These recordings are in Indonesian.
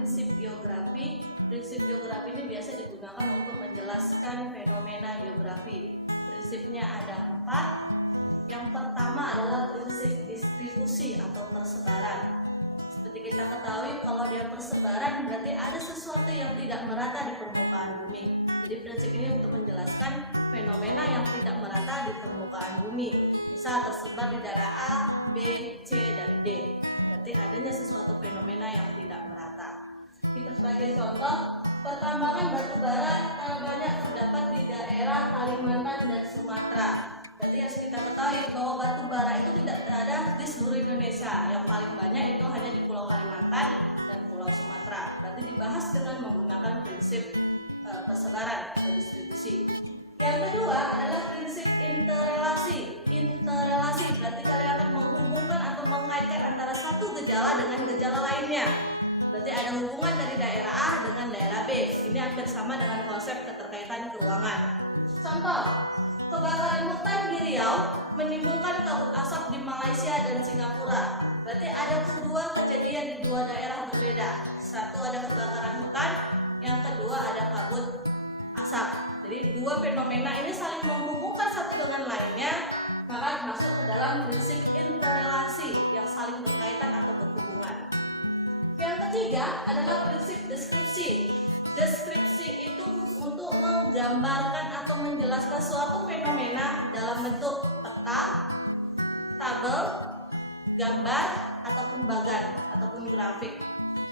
prinsip geografi. Prinsip geografi ini biasa digunakan untuk menjelaskan fenomena geografi. Prinsipnya ada 4. Yang pertama adalah prinsip distribusi atau persebaran. Seperti kita ketahui, kalau dia persebaran berarti ada sesuatu yang tidak merata di permukaan bumi. Jadi prinsip ini untuk menjelaskan fenomena yang tidak merata di permukaan bumi. Misal tersebar di daerah A, B, C, dan D. Berarti adanya sesuatu fenomena yang tidak merata. Kita sebagai contoh, pertambangan batu bara terbanyak terdapat di daerah Kalimantan dan Sumatera. Berarti harus kita ketahui bahwa batu bara itu tidak ada di seluruh Indonesia. Yang paling banyak itu hanya di Pulau Kalimantan dan Pulau Sumatera. Berarti dibahas dengan menggunakan prinsip persebaran atau distribusi. Yang kedua adalah prinsip interrelasi. Interrelasi berarti kalian akan menghubungkan atau mengaitkan antara satu gejala dengan gejala lainnya. Berarti ada hubungan dari daerah A dengan daerah B. Ini hampir sama dengan konsep keterkaitan keuangan. Contoh, kebakaran hutan di Riau menimbulkan kabut asap di Malaysia dan Singapura. Berarti ada dua kejadian di dua daerah berbeda. Satu ada kebakaran hutan, yang kedua ada kabut asap. Jadi dua fenomena ini saling menghubungkan satu dengan lainnya, maka masuk ke dalam prinsip interrelasi yang saling berkaitan atau berhubungan. Yang ketiga adalah prinsip deskripsi. Deskripsi itu untuk menggambarkan atau menjelaskan suatu fenomena dalam bentuk peta, tabel, gambar, ataupun bagan, ataupun grafik.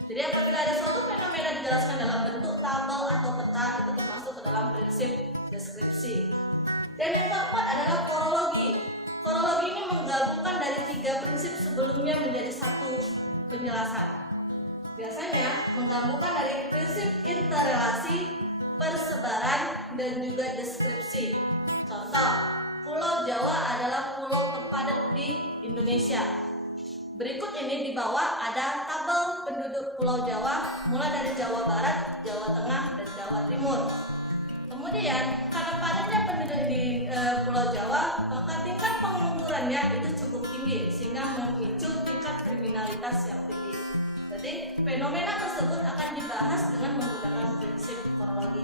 Jadi apabila ada suatu fenomena dijelaskan dalam bentuk tabel atau peta, itu termasuk ke dalam prinsip deskripsi. Dan yang keempat adalah korologi. Korologi ini menggabungkan dari 3 prinsip sebelumnya menjadi satu penjelasan. Biasanya menggabungkan dari prinsip interrelasi, persebaran, dan juga deskripsi. Contoh, Pulau Jawa adalah pulau terpadat di Indonesia. Berikut ini di bawah ada tabel penduduk Pulau Jawa mulai dari Jawa Barat, Jawa Tengah, dan Jawa Timur. Kemudian karena padatnya penduduk di Pulau Jawa, maka tingkat penganggurannya itu cukup tinggi sehingga memicu tingkat kriminalitas yang tinggi. Jadi fenomena tersebut akan dibahas dengan menggunakan prinsip korologi.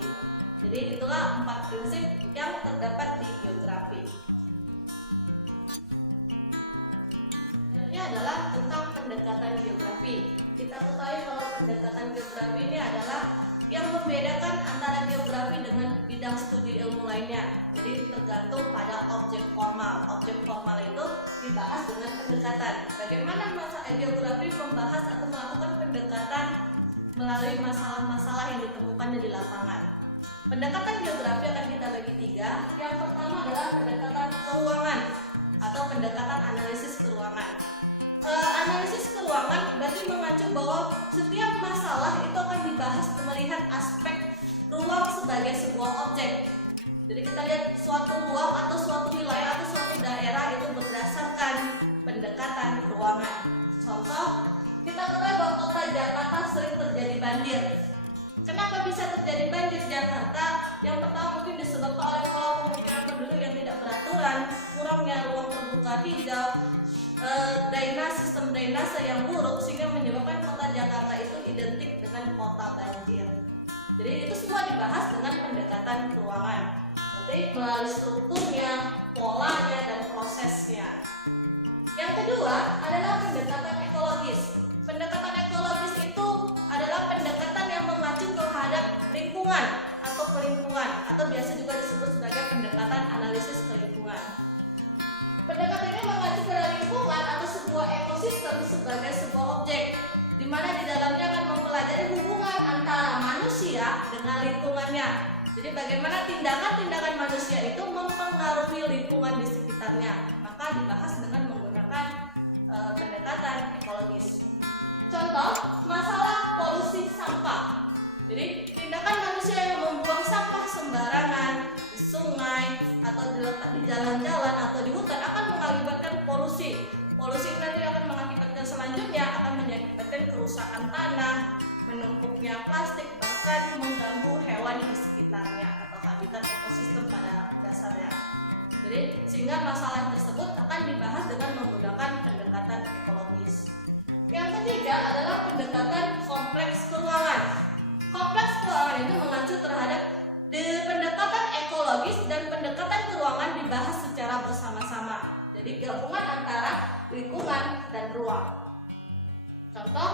Jadi itulah 4 prinsip yang terdapat di geografi. Ini adalah tentang pendekatan geografi. Kita ketahui kalau pendekatan geografi ini adalah yang membedakan antara geografi dengan bidang studi ilmu lainnya. Jadi tergantung pada objek formal. Objek formal itu dibahas dengan pendekatan. Bagaimana geografi membahas atau melakukan pendekatan melalui masalah-masalah yang ditemukan di lapangan. Pendekatan geografi akan kita bagi 3. Yang pertama adalah pendekatan keuangan atau pendekatan analisis keuangan. Analisis keuangan berarti mengacu bahwa setiap masalah itu akan dibahas melihat aspek ruang sebagai sebuah objek. Jadi kita lihat suatu ruang atau suatu wilayah atau suatu daerah itu berdasarkan pendekatan keuangan. Contoh, kita ketahui bahwa kota Jakarta sering terjadi banjir. Kenapa bisa terjadi banjir di Jakarta? Yang pertama mungkin disebabkan oleh pola pemukiman penduduk yang tidak beraturan, kurangnya ruang terbuka hijau, sistem drainase yang buruk sehingga menyebabkan kota Jakarta itu identik dengan kota banjir. Jadi itu semua dibahas dengan pendekatan keuangan. Jadi melalui strukturnya, polanya, dan prosesnya. Yang kedua adalah pendekatan ekologis. Pendekatan ekologis itu adalah pendekatan yang mengacu terhadap lingkungan atau kelingkungan, atau biasa juga disebut sebagai pendekatan analisis kelingkungan. Pendekatan ini mengacu pada lingkungan atau sebuah ekosistem sebagai sebuah objek, di mana di dalamnya akan mempelajari hubungan antara manusia dengan lingkungannya. Jadi bagaimana tindakan-tindakan manusia itu mempengaruhi lingkungan di sekitarnya, maka dibahas dengan menggunakan pendekatan ekologis. Contoh, masalah polusi sampah. Jadi tindakan manusia yang membuang sampah sembarangan di sungai atau diletak di jalan-jalan atau di hutan akan mengakibatkan polusi. Polusi nanti akan mengakibatkan selanjutnya akan mengakibatkan kerusakan tanah, menumpuknya plastik, bahkan mengganggu hewan di sekitarnya atau habitat ekosistem pada dasarnya. Jadi sehingga masalah tersebut akan dibahas dengan menggunakan pendekatan ekologis. Yang ketiga adalah pendekatan kompleks keuangan. ruang. Contoh,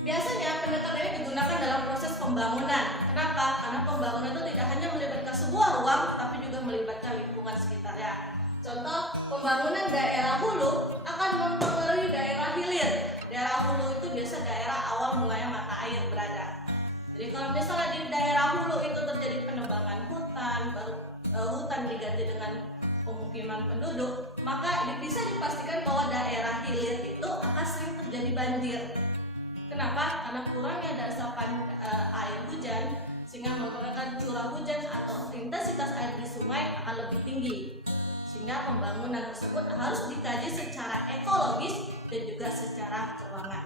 biasanya pendekatan ini digunakan dalam proses pembangunan. Kenapa? Karena pembangunan itu tidak hanya melibatkan sebuah ruang, tapi juga melibatkan lingkungan sekitarnya. Contoh, pembangunan daerah hulu akan mempengaruhi daerah hilir. Daerah hulu itu biasa daerah awal mulanya mata air berada. Jadi kalau misalnya di daerah hulu itu terjadi penebangan hutan, baru hutan diganti dengan pemukiman penduduk, maka bisa dipastikan bahwa daerah hilir itu akan sering terjadi banjir. Kenapa? Karena kurangnya dasapan air hujan, sehingga menyebabkan curah hujan atau intensitas air di sungai akan lebih tinggi. Sehingga pembangunan tersebut harus dikaji secara ekologis dan juga secara keuangan.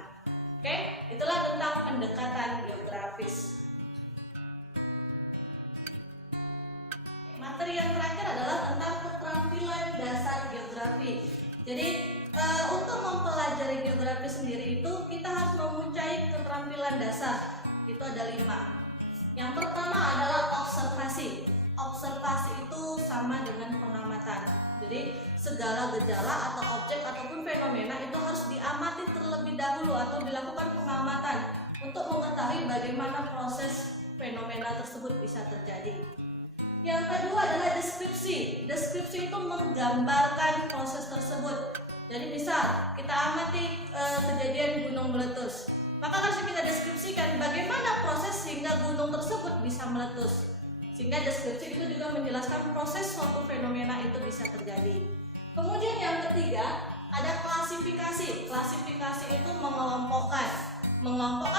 Oke, itulah tentang pendekatan geografis. Materi yang terakhir adalah tentang keterampilan dasar geografi. Jadi untuk mempelajari geografi sendiri itu kita harus mempunyai keterampilan dasar. Itu ada 5. Yang pertama adalah observasi. Observasi itu sama dengan pengamatan. Jadi segala gejala atau objek ataupun fenomena itu harus diamati terlebih dahulu atau dilakukan pengamatan untuk mengetahui bagaimana proses fenomena tersebut bisa terjadi. Yang kedua adalah deskripsi. Deskripsi itu menggambarkan proses tersebut. Jadi misal kita amati kejadian gunung meletus, maka harus kita deskripsikan bagaimana proses sehingga gunung tersebut bisa meletus. Sehingga deskripsi itu juga menjelaskan proses suatu fenomena itu bisa terjadi. Kemudian yang ketiga ada klasifikasi. Klasifikasi itu mengelompokkan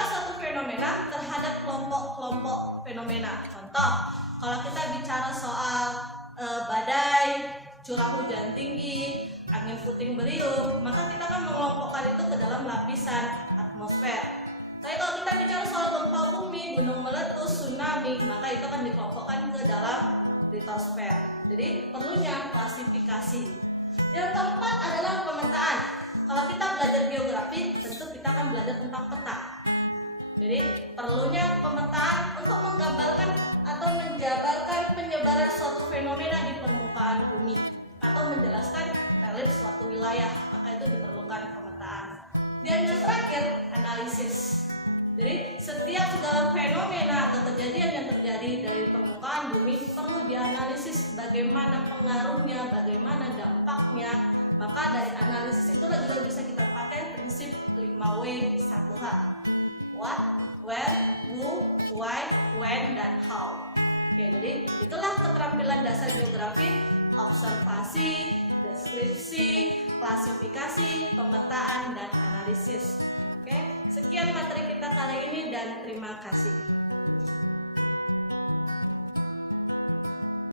suatu fenomena terhadap kelompok-kelompok fenomena. Contoh, kalau kita bicara soal badai, curah hujan tinggi, angin puting beliung, maka kita akan mengelompokkan itu ke dalam lapisan atmosfer. Tapi kalau kita bicara soal gempa bumi, gunung meletus, tsunami, maka itu akan dikelompokkan ke dalam litosfer. Jadi perlunya klasifikasi. Yang keempat adalah pemetaan. Kalau kita belajar geografi, tentu kita akan belajar tentang peta. Jadi perlunya pemetaan untuk menggambarkan atau menjabarkan penyebaran suatu fenomena di permukaan bumi atau menjelaskan relief suatu wilayah, maka itu diperlukan pemetaan. Dan yang terakhir, analisis. Jadi setiap segala fenomena atau kejadian yang terjadi dari permukaan bumi perlu dianalisis bagaimana pengaruhnya, bagaimana dampaknya. Maka dari analisis itulah juga bisa kita pakai prinsip 5W 1H. What, where, who, why, when, dan how. Oke, jadi itulah keterampilan dasar geografi: observasi, deskripsi, klasifikasi, pemetaan, dan analisis. Oke, sekian materi kita kali ini dan terima kasih.